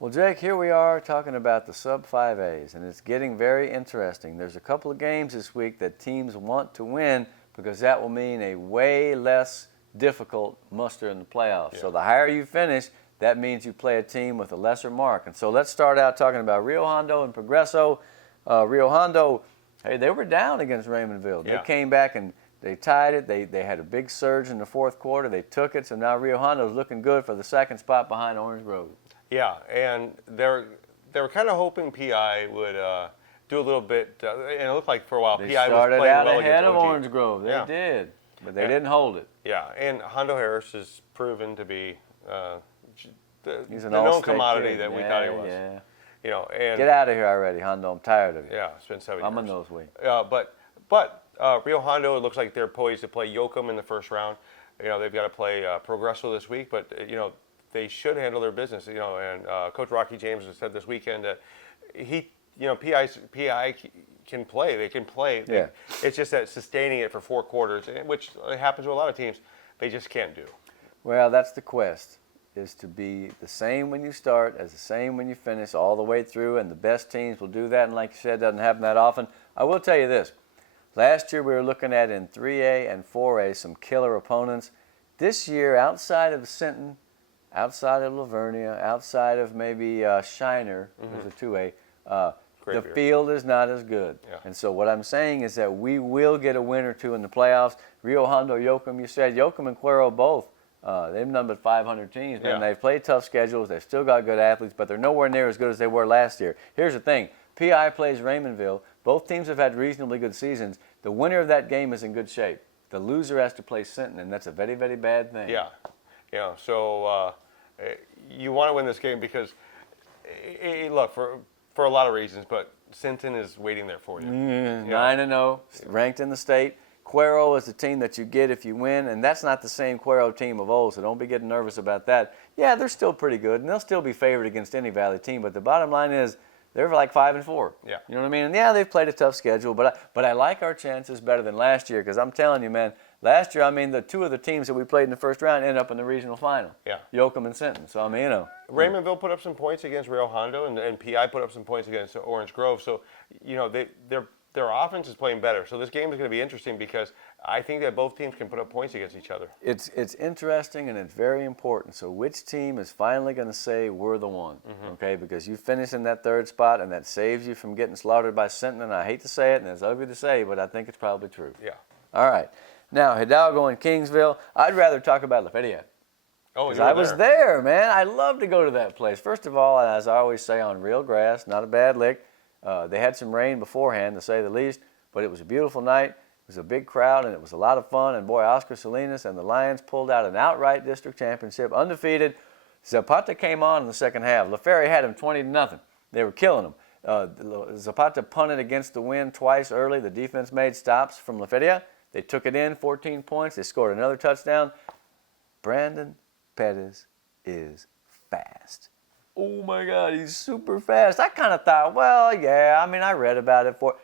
Well, Jake, here we are talking about the sub-5As, and it's getting very interesting. There's a couple of games this week that teams want to win because that will mean a way less difficult muster in the playoffs. Yeah. So the higher you finish, that means you play a team with a lesser mark. And so let's start out talking about Rio Hondo and Progreso. Rio Hondo, hey, they were down against Raymondville. They Yeah. came back and they tied it. They had a big surge in the fourth quarter. They took it, so now Rio Hondo's looking good for the second spot behind Orange Grove. Yeah, and they were kind of hoping PI would do a little bit, and it looked like for a while They PI was started playing out well ahead against of OG. Orange Grove. They Yeah. did, but they Yeah. didn't hold it. Yeah, and Hondo Harris has proven to be the He's an known all-state commodity kid. that we Yeah, thought he was. Yeah. You know, and Get out of here already, Hondo. I'm tired of you. yeah, it's been 7 I'm a years. nosebleed. But Rio Hondo, it looks like they're poised to play Yoakum in the first round. You know, they've got to play Progreso this week, but you know, they should handle their business. You know, and Coach Rocky James has said this weekend that PI can play. They can play. Yeah. It's just that sustaining it for 4 quarters, which happens to a lot of teams, they just can't do. Well, that's the quest, is to be the same when you start as the same when you finish all the way through, and the best teams will do that, and like you said, it doesn't happen that often. I will tell you this. Last year we were looking at in 3A and 4A some killer opponents. This year, outside of Sinton, outside of Lavernia, outside of maybe Shiner, who's a 2A, the Beer. field is not as good. Yeah. And so what I'm saying is that we will get a win or two in the playoffs. Rio Hondo, Yoakum, you said Yoakum and Cuero both. They've numbered 500 teams, man. Yeah. They've played tough schedules. They've still got good athletes, but they're nowhere near as good as they were last year. Here's the thing. PI plays Raymondville. Both teams have had reasonably good seasons. The winner of that game is in good shape. The loser has to play Sinton, and that's a very, very bad thing. Yeah, so you want to win this game because, look, for a lot of reasons, but Sinton is waiting there for you. 9-0, ranked in the state. Cuero is the team that you get if you win, and that's not the same Cuero team of old, so don't be getting nervous about that. Yeah, they're still pretty good, and they'll still be favored against any Valley team, but the bottom line is they're like 5-4. Yeah. You know what I mean? And yeah, they've played a tough schedule, but I like our chances better than last year because I'm telling you, man, last year, I mean, the two of the teams that we played in the first round ended up in the regional final. Yeah. Yoakum and Sinton. So, I mean, you know. Raymondville put up some points against Rio Hondo, and PI put up some points against Orange Grove. So, you know, their offense is playing better. So this game is going to be interesting because I think that both teams can put up points against each other. It's interesting and it's very important. So which team is finally going to say we're the one, okay? Because you finish in that third spot and that saves you from getting slaughtered by Sinton. And I hate to say it and it's ugly to say, but I think it's probably true. Yeah. All right. Now, Hidalgo and Kingsville, I'd rather talk about Lafayette. Oh, Because I was there, man. I love to go to that place. First of all, as I always say, on real grass, not a bad lick. They had some rain beforehand, to say the least, but it was a beautiful night. It was a big crowd, and it was a lot of fun. And boy, Oscar Salinas and the Lions pulled out an outright district championship, undefeated. Zapata came on in the second half. LaFerry had him 20-0. They were killing him. Zapata punted against the wind twice early. The defense made stops from Lafayette. They took it in, 14 points. They scored another touchdown. Brandon Pettis is fast. Oh, my God, he's super fast. I kind of thought, well, yeah, I mean, I read about it for.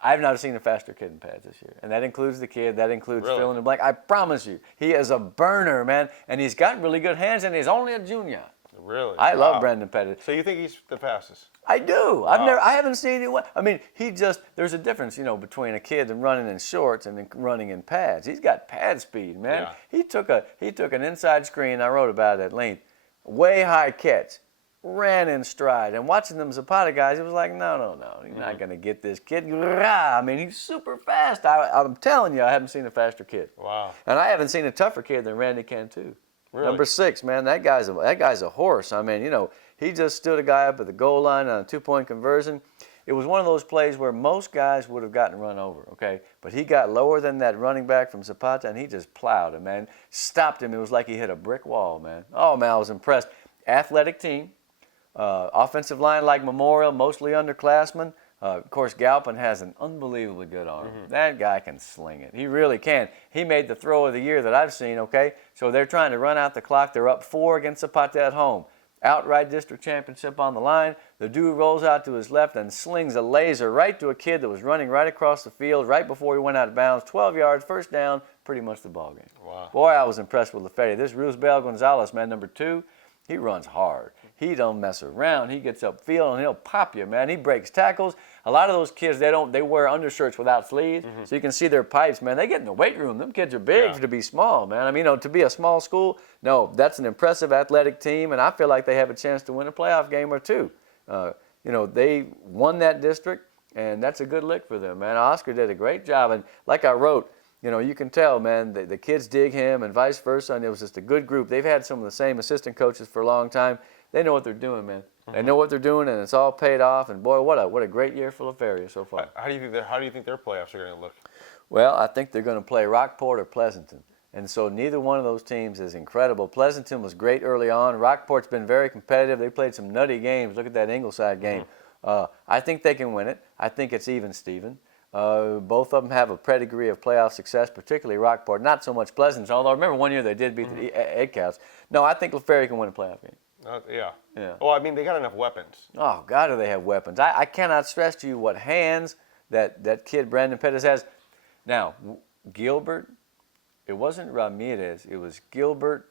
I've not seen a faster kid in pads this year. And that includes the kid. That includes Really? fill in the blank. I promise you, he is a burner, man. And he's got really good hands, and he's only a junior. Really? I love Wow. Brandon Pettis. So you think he's the fastest? I do. Wow. I haven't seen it. I mean, there's a difference, you know, between a kid running in shorts and then running in pads. He's got pad speed, man. Yeah. He took an inside screen. I wrote about it at length. Way high catch. Ran in stride. And watching them Zapata guys, it was like, no. You're not going to get this kid. I mean, he's super fast. I'm telling you, I haven't seen a faster kid. Wow. And I haven't seen a tougher kid than Randy Cantu. Really? Number 6, man, that guy's a horse. I mean, you know, he just stood a guy up at the goal line on a 2-point conversion. It was one of those plays where most guys would have gotten run over, okay? But he got lower than that running back from Zapata, and he just plowed him, man. Stopped him. It was like he hit a brick wall, man. Oh, man, I was impressed. Athletic team. Offensive line like Memorial, mostly underclassmen. Of course, Galpin has an unbelievably good arm. That guy can sling it. He really can. He made the throw of the year that I've seen, okay? So they're trying to run out the clock. They're up 4 against Zapata at home. Outright district championship on the line. The dude rolls out to his left and slings a laser right to a kid that was running right across the field right before he went out of bounds. 12 yards, first down, pretty much the ball game. Wow. Boy, I was impressed with Lafayette. This Ruzbel Gonzalez, man, number 2, he runs hard. he don't mess around. He gets upfield and he'll pop you, man. He breaks tackles. A lot of those kids, they wear undershirts without sleeves, so you can see their pipes, man. They get in the weight room. Them kids are big to be small, man. I mean, to be a small school, no, that's an impressive athletic team, and I feel like they have a chance to win a playoff game or two. They won that district, and that's a good lick for them, man. Oscar did a great job, and like I wrote, you can tell, man, the kids dig him and vice versa, and it was just a good group. They've had some of the same assistant coaches for a long time. They know what they're doing, man. They know what they're doing, and it's all paid off. And boy, what a great year for LaFeria so far. How do you think their playoffs are going to look? Well, I think they're going to play Rockport or Pleasanton. And so neither one of those teams is incredible. Pleasanton was great early on. Rockport's been very competitive. They played some nutty games. Look at that Ingleside game. I think they can win it. I think it's even, Steven. Both of them have a pedigree of playoff success, particularly Rockport. Not so much Pleasanton, although I remember one year they did beat the Edcouts. No, I think LaFeria can win a playoff game. Yeah. Yeah. Well, I mean, they got enough weapons. Oh, God, do they have weapons. I cannot stress to you what hands that kid Brandon Pettis has. Now, Gilbert, it wasn't Ramirez. It was Gilbert.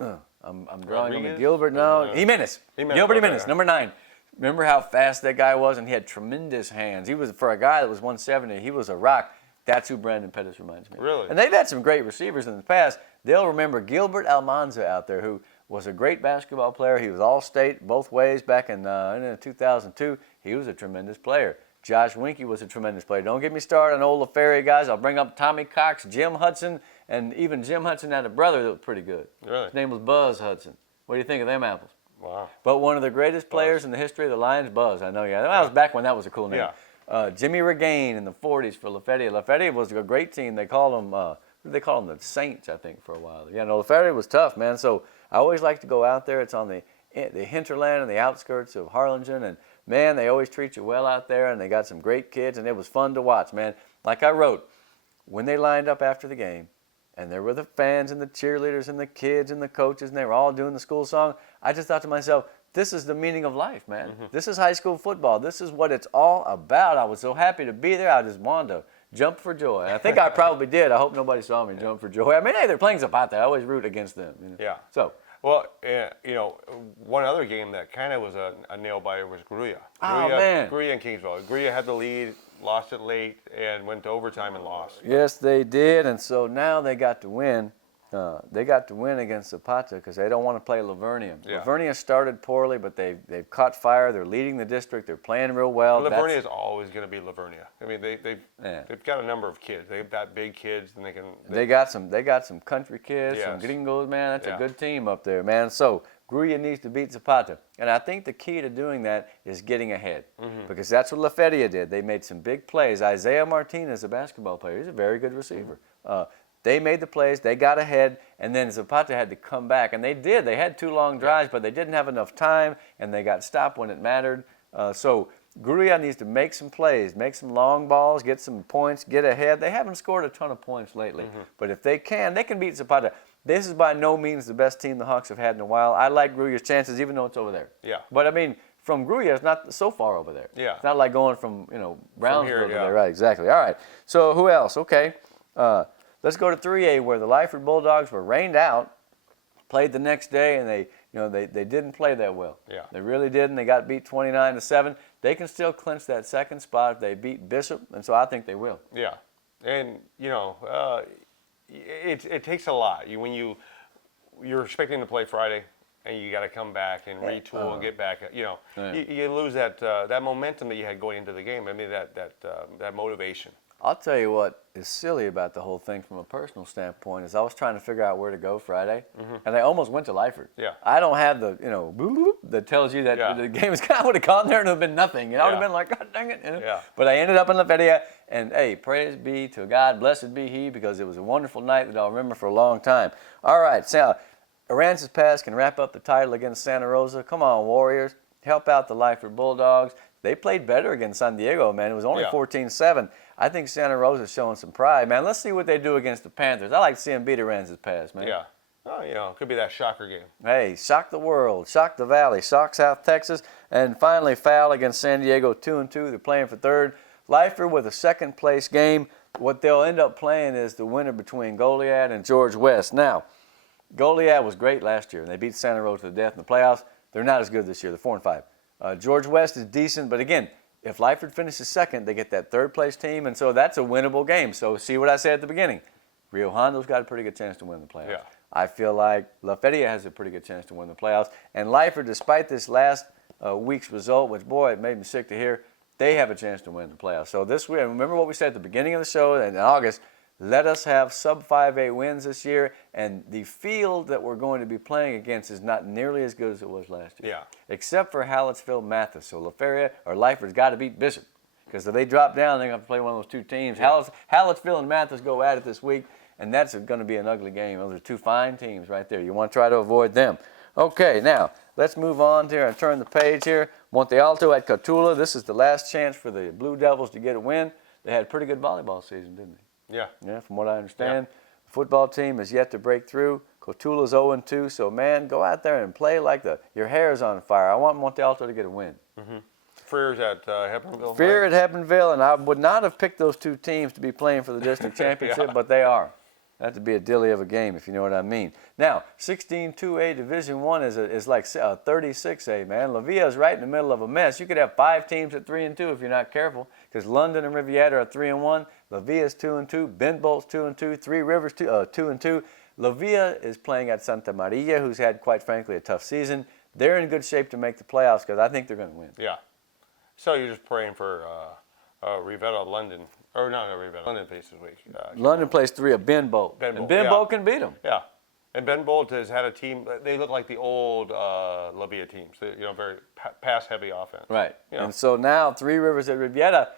I'm drawing on the Gilbert. No, Jimenez. Gilbert Jimenez, number 9. Remember how fast that guy was? And he had tremendous hands. He was, for a guy that was 170, he was a rock. That's who Brandon Pettis reminds me of. Really? And they've had some great receivers in the past. They'll remember Gilbert Almanza out there, who was a great basketball player. He was all-state both ways back in 2002. He was a tremendous player. Josh Winkie was a tremendous player. Don't get me started on old LaFeria guys. I'll bring up Tommy Cox, Jim Hudson, and even Jim Hudson had a brother that was pretty good. Really? His name was Buzz Hudson. What do you think of them apples? Wow. But one of the greatest players in the history of the Lions, Buzz. I know, yeah. That was back when that was a cool name. Yeah. Jimmy Regain in the 40s for LaFeria. LaFeria was a great team. They called them, what did they call them? The Saints, I think, for a while. Yeah, no, LaFeria was tough, man. So I always like to go out there. It's on the hinterland and the outskirts of Harlingen. And, man, they always treat you well out there. And they got some great kids. And it was fun to watch, man. Like I wrote, when they lined up after the game, and there were the fans and the cheerleaders and the kids and the coaches, and they were all doing the school song, I just thought to myself, this is the meaning of life, man. This is high school football. This is what it's all about. I was so happy to be there. I just wanted to jump for joy. And I think I probably did. I hope nobody saw me jump for joy. I mean, hey, they're playing Zapata. I always root against them. Yeah. So. Well, one other game that kind of was a nail-biter was Gruya. Oh, man. Gruya and Kingsville. Gruya had the lead, lost it late, and went to overtime and lost. Yes, they did. And so now they got to win. They got to win against Zapata because they don't want to play Lavernia. Yeah. Lavernia started poorly, but they've caught fire. They're leading the district. They're playing real well. Lavernia is always going to be Lavernia. I mean, they've got a number of kids. They've got big kids, and they got some country kids, some gringos, man. That's a good team up there, man. So Gruya needs to beat Zapata, and I think the key to doing that is getting ahead, because that's what LaFeria did. They made some big plays. Isaiah Martinez, a basketball player, he's a very good receiver. They made the plays, they got ahead, and then Zapata had to come back. And they did. They had 2 long drives, but they didn't have enough time, and they got stopped when it mattered. So Gruya needs to make some plays, make some long balls, get some points, get ahead. They haven't scored a ton of points lately, but if they can beat Zapata. This is by no means the best team the Hawks have had in a while. I like Gruya's chances, even though it's over there. Yeah. But, I mean, from Gruya, it's not so far over there. Yeah. It's not like going from, Brownsville over yeah. there. Right, exactly. All right. So who else? Okay. Let's go to 3A, where the Lyford Bulldogs were rained out, played the next day, and they didn't play that well. Yeah. They really didn't. They got beat 29-7. They can still clinch that second spot if they beat Bishop, and so I think they will. Yeah, and it takes a lot. When you're expecting to play Friday, and you got to come back and retool and get back. You lose that momentum that you had going into the game. I mean that motivation. I'll tell you what is silly about the whole thing from a personal standpoint is I was trying to figure out where to go Friday, and I almost went to Lyford. Yeah. I don't have the, boop, boop, that tells you that the game is kind of would have gone there and it would have been nothing. I would have been like, God dang it. Yeah. But I ended up in LaFeria, and hey, praise be to God, blessed be He, because it was a wonderful night that I'll remember for a long time. All right, so Aransas Pass can wrap up the title against Santa Rosa. Come on, Warriors. Help out the Lyford Bulldogs. They played better against San Diego, man. It was only 14-7. I think Santa Rosa's showing some pride, man. Let's see what they do against the Panthers. I like to see them beat Aransas Pass, man. Yeah. Oh, it could be that shocker game. Hey, shock the world, shock the valley, shock South Texas, and finally foul against San Diego 2-2. They're playing for third. Lyford with a second-place game. What they'll end up playing is the winner between Goliad and George West. Now, Goliad was great last year, and they beat Santa Rosa to death in the playoffs. They're not as good this year. They're 4-5. George West is decent, but again, if Lyford finishes second, they get that third place team, and so that's a winnable game. So see what I said at the beginning. Rio Hondo's got a pretty good chance to win the playoffs. Yeah. I feel like La Feria has a pretty good chance to win the playoffs. And Lyford, despite this last week's result, which, boy, it made me sick to hear, they have a chance to win the playoffs. So this week, remember what we said at the beginning of the show in August, let us have sub-5A wins this year, and the field that we're going to be playing against is not nearly as good as it was last year. Yeah. Except for Hallettsville, Mathis. So La Feria or Lyford's got to beat Bishop. Because if they drop down, they're going to have to play one of those two teams. Yeah. Hallettsville and Mathis go at it this week, and that's going to be an ugly game. Those are two fine teams right there. You want to try to avoid them. Okay, now, let's move on here and turn the page here. Monte Alto at Cotulla. This is the last chance for the Blue Devils to get a win. They had a pretty good volleyball season, didn't they? Yeah. Yeah, from what I understand. The football team is yet to break through. Cotulla's 0-2, so, man, go out there and play like your hair is on fire. I want Monte Alto to get a win. Mm-hmm. Freer's at Hepburnville. Freer right? at Hepburnville, and I would not have picked those two teams to be playing for the district championship, Yeah. but they are. That'd be a dilly of a game, if you know what I mean. Now, 16-2A Division I is like 36A, man. La Villa is right in the middle of a mess. You could have 5 teams at 3-2 if you're not careful, because London and Riviera are 3-1. La Villa's 2-2. Ben Bolt's 2-2. Three Rivers 2-2. La Villa is playing at Santa Maria, who's had, quite frankly, a tough season. They're in good shape to make the playoffs because I think they're going to win. Yeah. So you're just praying for Rivera London. Or no, Rivera. London plays this week. London plays 3 of Ben Bolt. Ben And Bolt, Ben yeah. Bolt can beat them. Yeah. And Ben Bolt has had a team. They look like the old La Villa teams. Very pass-heavy offense. Right. Yeah. And so now 3 Rivers at Riviera.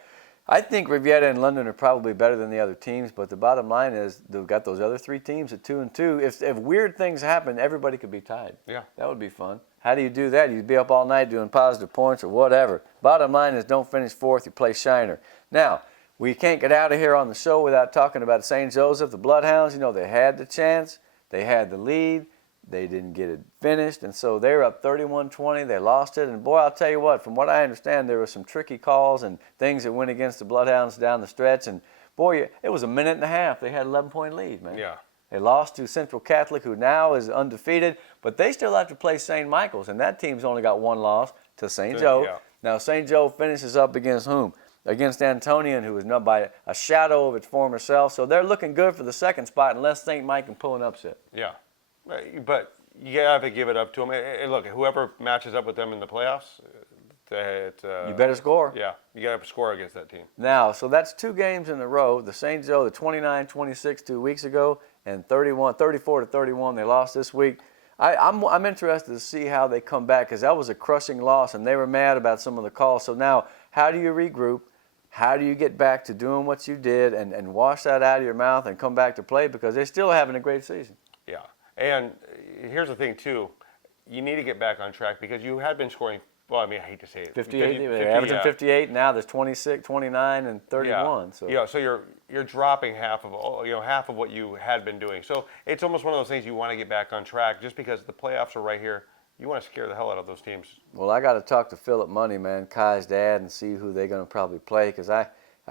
I think Riviera and London are probably better than the other teams, but the bottom line is they've got those other 3 teams at 2-2. If weird things happen, everybody could be tied. Yeah. That would be fun. How do you do that? You'd be up all night doing positive points or whatever. Bottom line is don't finish 4th, you play Shiner. Now, we can't get out of here on the show without talking about St. Joseph, the Bloodhounds. They had the chance. They had the lead. They didn't get it finished, and so they were up 31-20. They lost it, and boy, I'll tell you what, from what I understand, there were some tricky calls and things that went against the Bloodhounds down the stretch, and boy, it was a minute and a half. They had an 11-point lead, man. Yeah. They lost to Central Catholic, who now is undefeated, but they still have to play St. Michael's, and that team's only got 1 loss to St. Joe. Yeah. Now, St. Joe finishes up against whom? Against Antonian, who is not by a shadow of its former self, so they're looking good for the 2nd spot unless St. Mike can pull an upset. Yeah. But you have to give it up to them. Look, whoever matches up with them in the playoffs, You better score. Yeah, you got to score against that team. Now, so that's 2 games in a row. The St. Joe, the 29-26 2 weeks ago, and 34-31 they lost this week. I'm interested to see how they come back because that was a crushing loss, and they were mad about some of the calls. So now, how do you regroup? How do you get back to doing what you did and wash that out of your mouth and come back to play because they're still having a great season? Yeah, and here's the thing, too. You need to get back on track because you had been scoring, well, I mean, I hate to say it. 58, they're averaging 58. Now there's 26, 29, and 31. Yeah. So you're dropping half of what you had been doing. So it's almost one of those things you want to get back on track just because the playoffs are right here. You want to scare the hell out of those teams. Well, I got to talk to Philip Money, man, Kai's dad, and see who they're going to probably play because I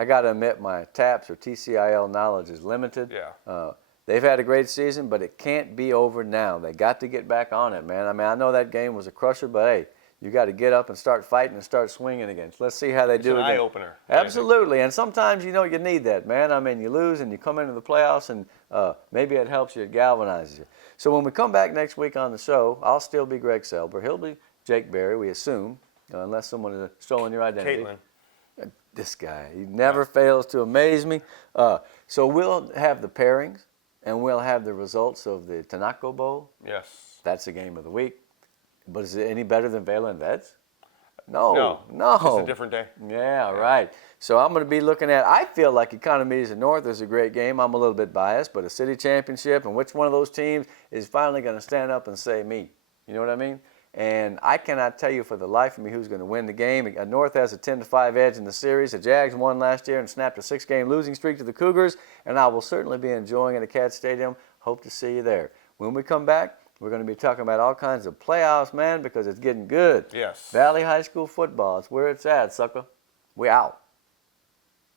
got to admit my TAPS or TCIL knowledge is limited. Yeah. They've had a great season, but it can't be over now. They got to get back on it, man. I mean, I know that game was a crusher, but hey, you got to get up and start fighting and start swinging again. Let's see how they do It's an again. eye-opener. Absolutely, and sometimes you need that, man. I mean, you lose and you come into the playoffs, and maybe it helps you, it galvanizes you. So when we come back next week on the show, I'll still be Greg Selber. He'll be Jake Berry, we assume, unless someone is stolen your identity. Caitlin. This guy, he never fails to amaze me. So we'll have the pairings, and we'll have the results of the Tanaco Bowl. Yes. That's the game of the week. But is it any better than Vela and Vets? No. It's a different day. Yeah, right. So I'm going to be looking at, I feel like Economies of North is a great game. I'm a little bit biased, but a city championship, and which one of those teams is finally going to stand up and say me? You know what I mean? And I cannot tell you for the life of me who's going to win the game. North has a 10-5 edge in the series. The Jags won last year and snapped a 6-game losing streak to the Cougars, and I will certainly be enjoying it at Cat Stadium. Hope to see you there. When we come back, we're going to be talking about all kinds of playoffs, man, because it's getting good. Yes. Valley High School football, it's where it's at, sucker. We out.